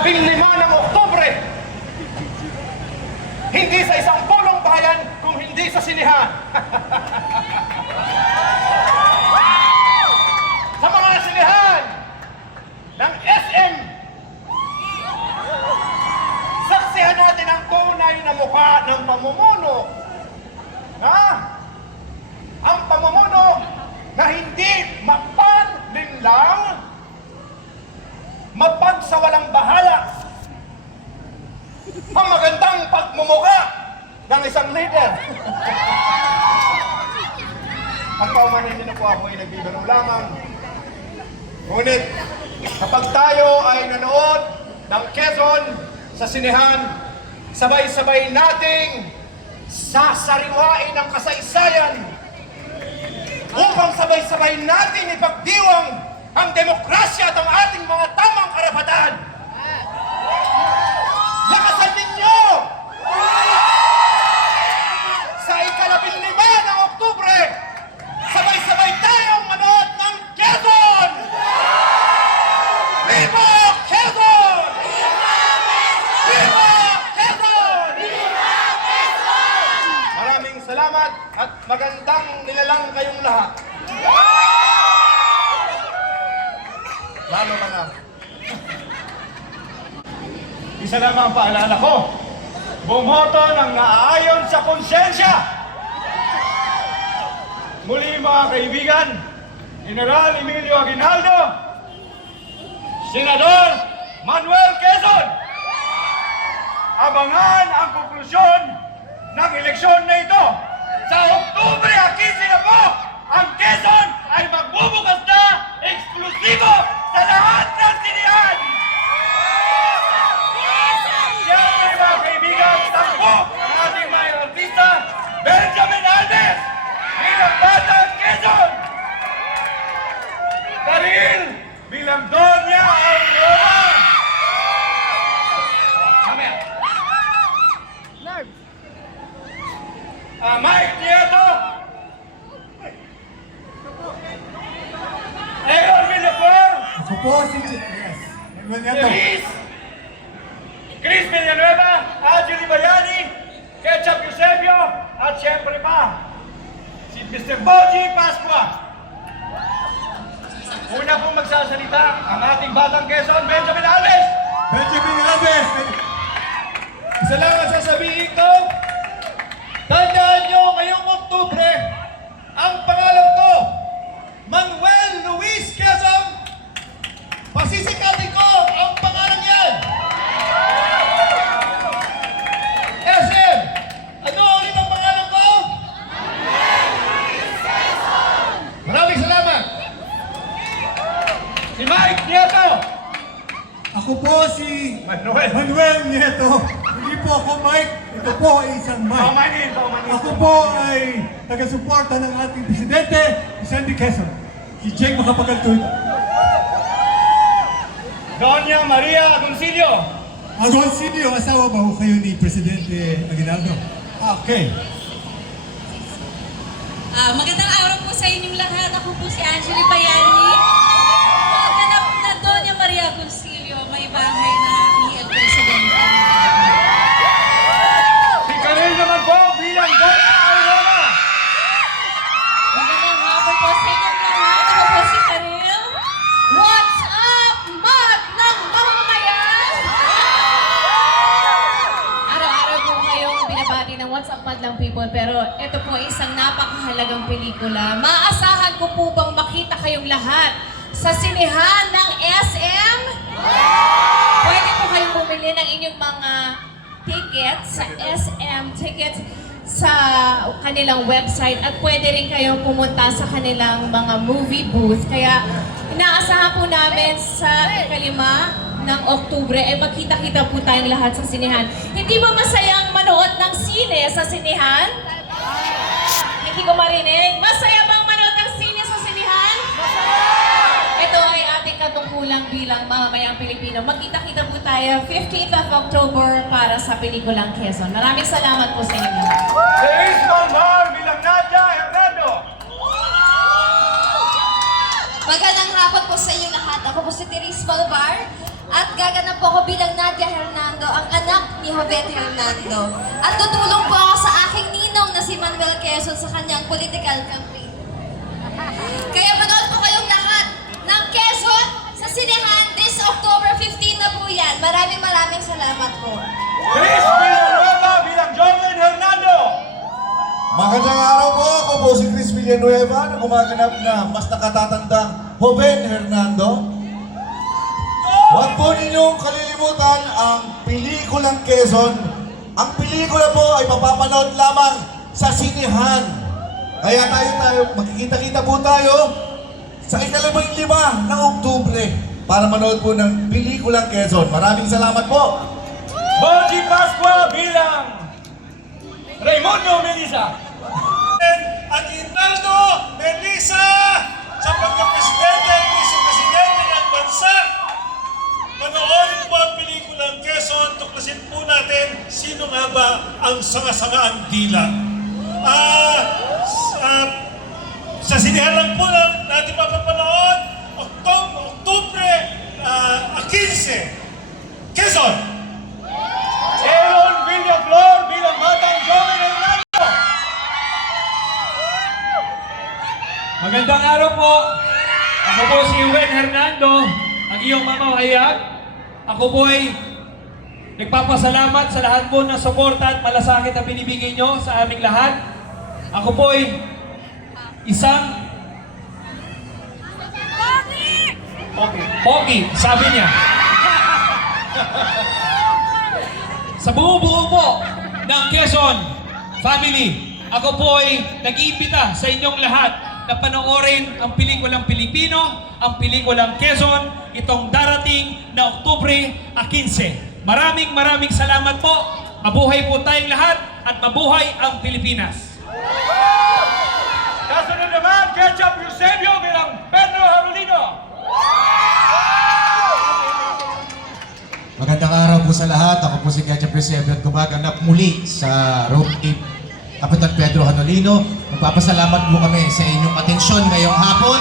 15 ng Oktubre. Hindi sa isang pulong bayan, kung hindi sa sinihan. Sa mga sinihan ng SM, saksihan natin ang tunay na mukha ng pamumuno. Ang pamumuno na hindi mapanlinlang, mapagsawalang bahala, ang magandang pagmumuka ng isang leader. Ang paumanin din po ako ay nagbibiro lamang. Ngunit kapag tayo ay nanood ng Quezon sa sinihan, sabay-sabay nating sasariwain ang kasaysayan upang sabay-sabay natin ipagdiwang ang demokrasya at ang ating mga tamang karapatan. Lakasan ninyo! Sa ika-15 ng Oktubre, sabay-sabay tayong manood ng Quezon! Viva Quezon! Viva Quezon! Maraming salamat at magandang nilalang kayong lahat. Lalo ka na. Isa lamang ang paalala ko. Bumoto ng naaayon sa konsensya. Muli mga kaibigan, General Emilio Aguinaldo, Senador Manuel Quezon. Abangan ang konklusyon ng eleksyon na ito. Sa Oktubre 15 na po, ang Quezon ay magbubukas na eksklusibo sa lahat ng sinihan! Siyempre mga kaibigan, takbo ang ating mga artista, Benjamin Alves, bilang Batang Quezon! Karil, bilang Doña Aurora! Mamaya! Mike Nieto! Egon Villanueva! Ako po si Chris Villanueva, Angeli Bayani, Ketchup Eusebio, at siyempre pa, si Mr. Boji Pascua. Una pong magsasalita ang ating Batang Quezon, Benjamin Alves. Benjamin Alves! Isa lang ang sasabihin ko, tandaan nyo ngayong Oktubre, ang pangalan ko, Manuel Luis Quezon. Pasisikatin ko ang pangalan yan. SM, ano ulit ang pangalan ko? Manuel Luis Quezon. Maraming salamat. Si Mike Nieto. Ako po si Manuel. Manuel Nieto. Hindi po ako Mike. Ito po ay isang Mike. Paumanin. Ako po ay taga-suporta ng ating presidente, Sandy Quezon. Si Jake Makapagaltuda. Doña Maria Agoncillo. Agoncillo, asawa ba ho kayo ni Presidente Aguinaldo? Okay. Magandang araw po sa inyong lahat. Ako po si Angeli Bayani. Ganap na Doña Maria Agoncillo, may bahay na ni El Presidente. Si Karel naman po bilang Doña Aurora. Magandang hapon po sa inyong lahat. Ako po si Karel. What's up, mag ng mamamayan? Araw-araw po kayong binabati ng What's up, mag ng people. Pero ito po ay isang napakahalagang pelikula. Maasahan ko po bang makita kayong lahat sa sinehan ng SM? Pwede po kayong bumili ng inyong mga tickets sa SM Tickets sa kanilang website at pwede rin kayong pumunta sa kanilang mga movie booth. Kaya inaasahan po namin sa ikalima ng Oktubre ay magkita-kita po tayong lahat sa sinehan. Hindi ba masayang manood ng sine sa sinehan? Hindi ko marinig. Masaya bang manood ng sine sa sinehan? Ito ay ating katungkulang bilang mamamayang Pilipino. Magkita-kita po tayo 15th of October para sa pelikulang Quezon. Maraming salamat po sa inyo. Luis Malmar bilang Nadia Hernando. Magandang hapon po sa inyo lahat. Ako po si Therese Malvar. At gaganap po ako bilang Nadia Hernando, ang anak ni Jovet Hernando. At tutulong po ako sa aking ninong na si Manuel Quezon sa kanyang political campaign. Kaya manood po kayong lahat ng Quezon sa sinehan this October 15 na po yan. Maraming salamat po. Chris Villanueva bilang Joven Hernando. Magandang araw po, ako po si Chris Villanueva na gumaganap na mas nakatatandang Joven Hernando. Huwag po ninyong kalilimutan ang pelikulang Quezon. Ang pelikula po ay mapapanood lamang sa sinehan. Kaya magkikita-kita po tayo sa ika-15 ng Oktubre para manood po ng pelikulang Quezon. Maraming salamat po. Bonji Pascua bilang Raimundo Melissa. At Inaldo Melissa sa pagkapresidente at vice-presidente ng bansa. Panoorin po ang pelikulang Quezon, tuklasin po natin sino nga ba ang sanga-sangaang dila. Sa sinihan lang po natin mapapanood, Oktubre 15, Quezon! Aaron Villaflor bilang Batang Joven Hernando. Magandang araw po. Ako po si Wen Hernando, ang iyong mamahayag. Ako po ay nagpapasalamat sa lahat po ng suporta at malasakit na binibigay nyo sa aming lahat. Ako po ay isang Pogi, sabi niya. Sa buo-buo po ng Quezon family, ako po ay nag-iimbita sa inyong lahat na panoorin ang pelikulang Pilipino, ang pelikulang Quezon, itong darating na Oktubre 15. Maraming salamat po. Mabuhay po tayong lahat at mabuhay ang Pilipinas. Kasunod naman, Ketchup Eusebio bilang Pedro Harolino. Magandang araw po sa lahat. Ako po si Ketchup Eusebio at gumaganap muli sa road trip Kapitan Pedro Hanolino. Magpapasalamat po kami sa inyong atensyon ngayong hapon.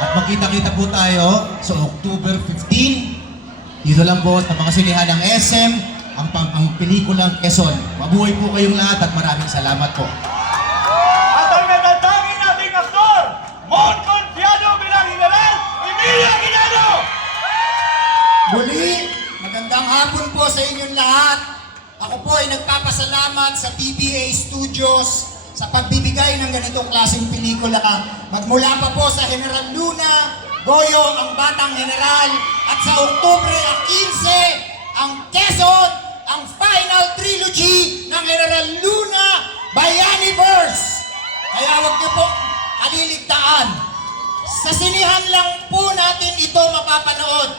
At magkita-kita po tayo sa October 15. Dito lang po sa mga sinihan ng SM, ang pelikulang Quezon. Mabuhay po kayong lahat at maraming salamat po. At ang natatangin nating aktor, Mon Confiado bilang General Emilia Aguinaldo. Muli, magandang hapon po sa inyong lahat. Ako po ay nagpapasalamat sa PBA Studios sa pagbibigay ng ganitong klaseng pelikula. Magmula pa po sa General Luna, Goyo, ang Batang General, at sa Oktubre 15, ang Quezon, ang final trilogy ng General Luna, Bayaniverse. Kaya huwag niyo po kaliligtaan. Sa sinihan lang po natin ito mapapanood.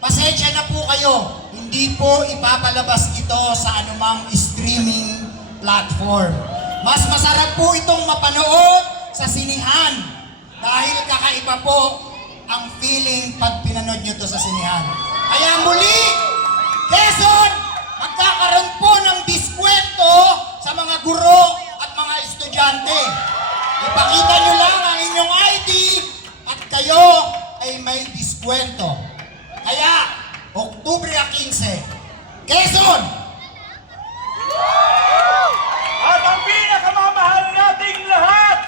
Pasensya na po kayo, hindi po ipapalabas ito sa anumang streaming platform. Mas masarap po itong mapanood sa sinihan dahil kakaiba po ang feeling pag pinanood nyo ito sa sinihan. Kaya muli, Quezon, magkakaroon po ng diskwento sa mga guro at mga estudyante. Ipakita nyo lang ang inyong ID at kayo ay may diskwento. Kaya, Oktubre 15, Quezon! At ang pinakamamahal nating lahat,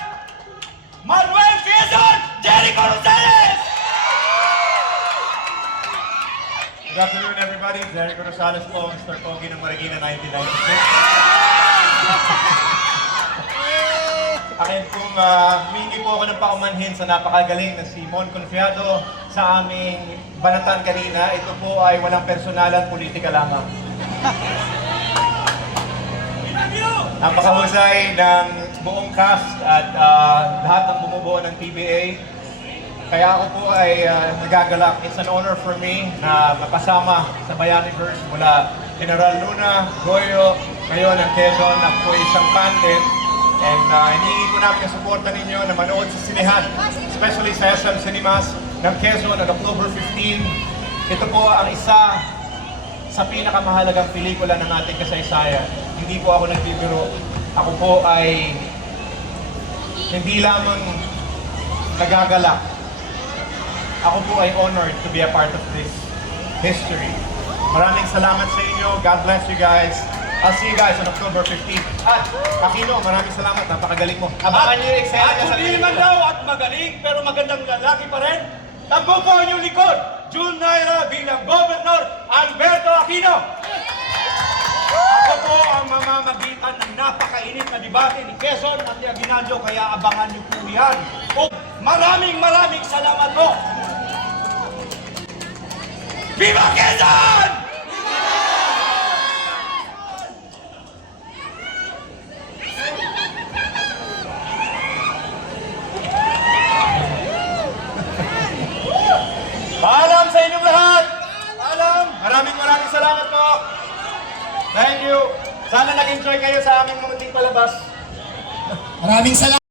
Manuel Quezon, Jericho Rosales! Good afternoon, everybody. Jericho Rosales po, Mr. Pogi ng Marikina 1996. Akin pong humingi po ako ng paumanhin sa napakagaling na si Mon Confiado sa aming banatan kanina. Ito po ay walang personalan, politika lamang. Napakahusay ng buong cast at lahat ng bumubuo ng PBA. Kaya ako po ay nagagalak. It's an honor for me na makasama sa Bayaniverse mula General Luna, Goyo, ngayon ang Quezon. Ako po isang fan din. And hinihingi ko namin ang suporta ninyo na manood sa sinehan, especially sa SM Cinemas ng Quezon on October 15. Ito po ang isa sa pinakamahalagang pelikula ng ating kasaysayan. Hindi po ako nagbibiro. Ako po ay hindi lamang nagagalak. Ako po ay honored to be a part of this. history. Maraming salamat sa inyo. God bless you guys. I'll see you guys on October 15th. At Aquino, maraming salamat. Napakagaling mo. Abangan niyo yung eksena niya sa Hindi man pelikula. daw at magaling, pero magandang lalaki pa rin. Tago po ang inyong likod, June Naira bilang Governor Alberto Aquino. Ako po ang mamamagitan ng napakainit na debate ni Quezon at ni Aguinaldo, kaya abangan niyo po yan. Maraming salamat po. Viva Quezon! Paalam sa inyong lahat! Paalam! Maraming salamat po! Thank you! Sana nag-enjoy kayo sa aming munting palabas. Maraming salamat.